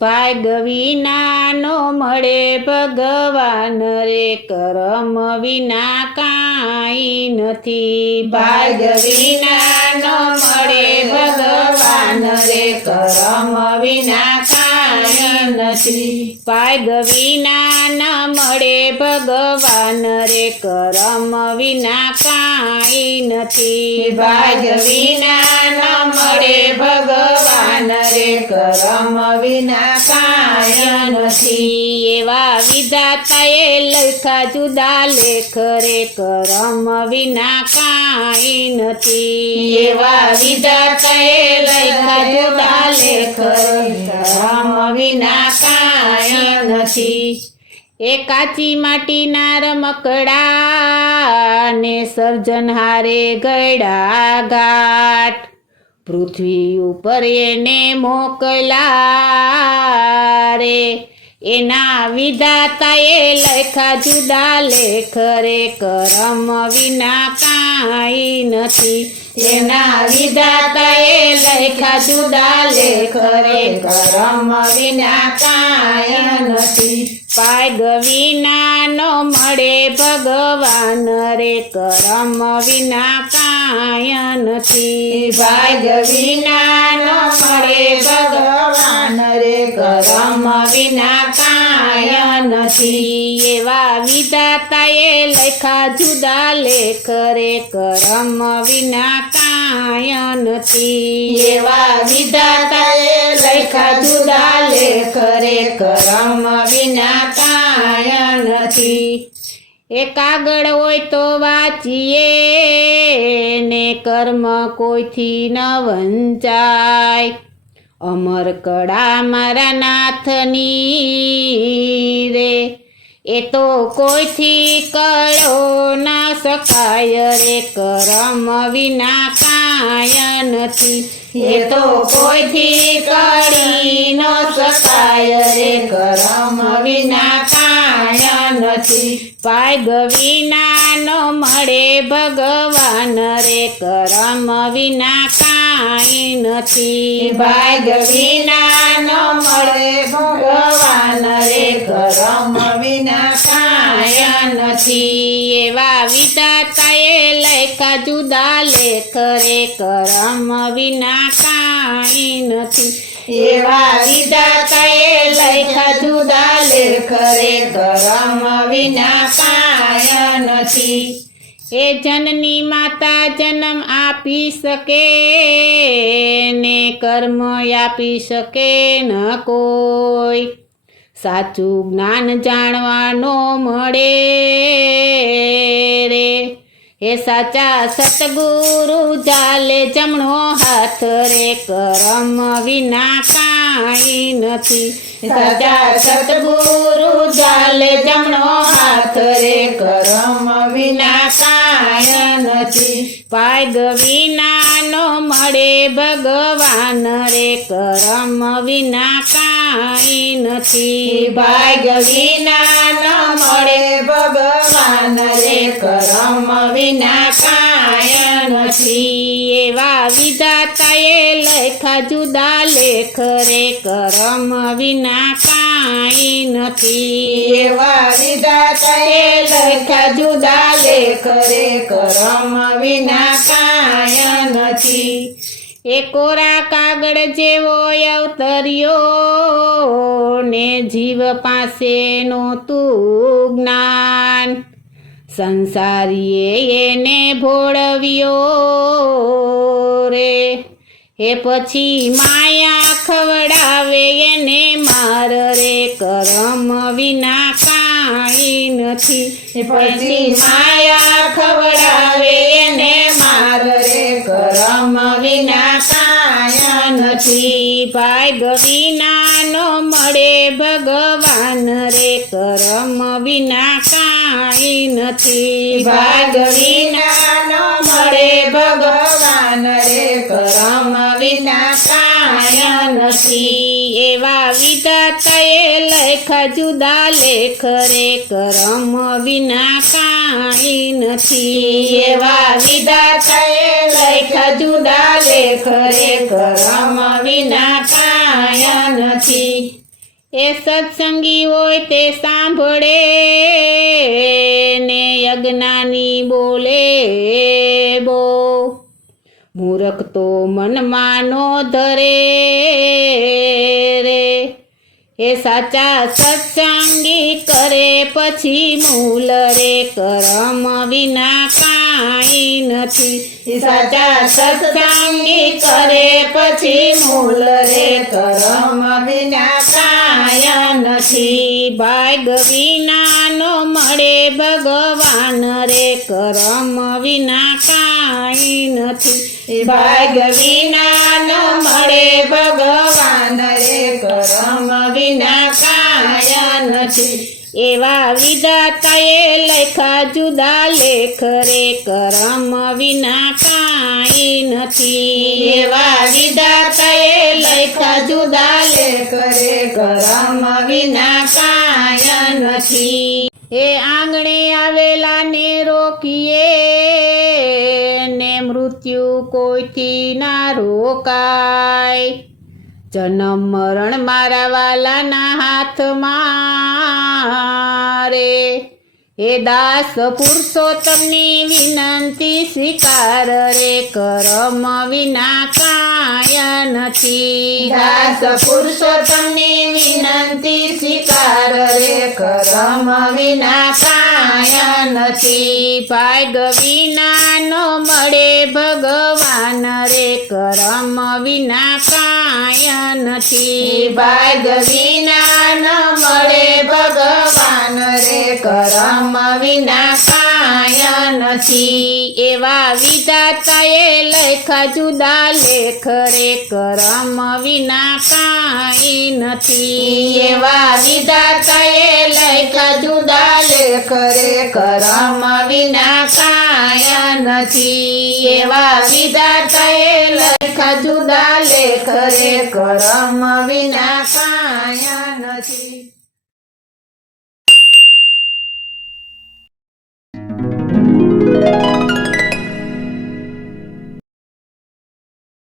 ભાગ વિના નો મળે ભગવાન રે, કર્મ વિના કાંઈ નથી. ભાગ વિના નો મળે ભગવાન રે, કર્મ વિના કાંઈ નથી. ભાગ વિના ન મળે ભગવાન રે, કર્મ વિના કાંઈ નથી. ભાગ વિના ન મળે ભગવાન રે, કર્મ વિના કાંઈ નથી. એવા વિધાતાએ લખ્યા જુદા લેખ રે, કર્મ વિના કાંઈ નથી. એવા વિધાતાએ લખ્યા જુદા લેખ રે, કર્મ વિના કાંઈ નથી. એ કાચી માટીના રમકડા ને સર્જનહારે ગયડા ઘાટ, પૃથ્વી ઉપર એને મોકલા રે. એના વિધાતાએ લખ્યા જુદા લેખ રે, કર્મ વિના કાંઈ નથી. એના વિધાતાએ લખ્યા જુદા લેખ રે, કર્મ વિના કાંઈ નથી. ભાગ વિના નો મળે ભગવાન રે, કર્મ વિના કાંઈ નથી. ભાગ વિના નો મળે ભગવાન રે, કર્મ વિના કાંઈ નથી. એવા વિધાતાએ લખ્યા જુદા લેખ રે, કર્મ વિના કાંઈ નથી. એવા વિધાતાએ લખ્યા જુદા લેખ રે, કર્મ વિના કાંઈ નથી. એ કાગળ હોય તો વાંચીએ ને, કર્મ કોઈથી ન વંચાય. અમર કળા મારા નાથની રે, એ તો કોઈથી કળો ના શકાય રે, કર્મ વિના કાંઈ નથી. એ તો કોઈથી કળી ન શકાય રે, કર્મ વિના કાંઈ નથી. ભાગ વિના નો મળે ભગવાન રે, કર્મ વિના કાંઈ નથી. ભાગ વિના નો મળે ભગવાન રે, કર્મ વિના કાંઈ નથી. એવા વિધાતાએ લખ્યા જુદા લેખ રે, કર્મ વિના કાંઈ નથી. એવા વિધાતાએ લખ્યા જુદા લેખ રે, કર્મ વિના કાંઈ નથી. એ જનની માતા જન્મ આપી શકે ને, કર્મ આપી શકે ન કોઈ. સાચું જ્ઞાન જાણવાનો મળે રે, એ સાચા સતગુરુ ચાલે જમણો હાથ રે, કર્મ વિના કાંઈ નથી. સાચા સતગુરુ ચાલે જમણો હાથ રે, કર્મ વિના કાંઈ નથી. ભાગ વિના નો મળે ભગવાન રે, કર્મ વિના કાંઈ નથી. ભાગ વિના ન મળે ભગવાન રે, કર્મ વિના કાંઈ નથી. એવા વિધાતાએ લખ્યા જુદા લેખ રે, કર્મ વિના કાંઈ નથી. એવા વિધાતાએ લખ્યા જુદા લેખ રે, કર્મ વિના કાંઈ નથી. એ કોરા કાગળ જેવો અવતર્યો ને, જીવ પાસે નહોતું જ્ઞાન. સંસારીએ એને ભોળવ્યો રે, એ પછી માયા ખવડાવે એને માર રે, કર્મ વિના કાંઈ નથી. પછી માયા ખવડાવે એને માર રે, કર્મ વિના કાંઈ નથી. ભાગ વિના નો મળે ભગવાન રે, કર્મ વિના કાંઈ નથી. ભાગ વિના નો મળે ભગવાન રે, કર્મ વિના કાંઈ નથી. એવા વિધાતાએ લખ્યા જુદા લેખ રે, કર્મ વિના કાંઈ નથી. એવા વિધાતાએ લખ્યા જુદા લેખ રે, કર્મ વિના કાંઈ નથી. સત્સંગી હોય તે સાંભળે ને અજ્ઞાની બોલે બો મૂરખ તો મનમાં નો ધરે રે એ સાચા સત્સંગી કરે પછી મૂલ રે કર્મ વિના કાંઈ નથી સાચા સત્સંગી કરે પછી મૂલ રે કર્મ વિના કાંઈ નથી ભાગ વિના નો મળે ભગવાન રે કર્મ વિના કાંઈ નથી ભાગ વિના નો મળે ભગવાન રે કર્મ વિના કાંઈ નથી એવા વિધાતાએ લખ્યા જુદા લેખ રે કર્મ વિના કાંઈ નથી એવા વિધાતાએ લખ્યા જુદા લેખ રે કર્મ વિના કાંઈ નથી એ આંગણે આવેલા ને રોકીએ ને મૃત્યુ કોઈથી ના રોકાય જન્મ મરણ મારા વાલાના હાથમાં રે એ દાસ પુરુષોત્તમની વિનંતી સ્વીકાર રે કર્મ વિના કાંઈ નથી દાસ પુરુષોત્તમની વિનંતી સ્વીકાર રે કર્મ વિના કાંઈ નથી ભાગ વિના નો મળે ભગવાન રે કર્મ વિના કાંઈ નથી ભાગ વિના ન મળે ભગવાન રે કર્મ વિના કાંઈ નથી એવા વિધાતાએ લખ્યા જુદા લેખ રે કર્મ વિના કાંઈ નથી એવા વિધાતાએ લખ્યા જુદા લેખ રે કર્મ વિના કાંઈ નથી એવા વિધાતાએ લખ્યા જુદા લેખ રે કર્મ વિના કાંઈ નથી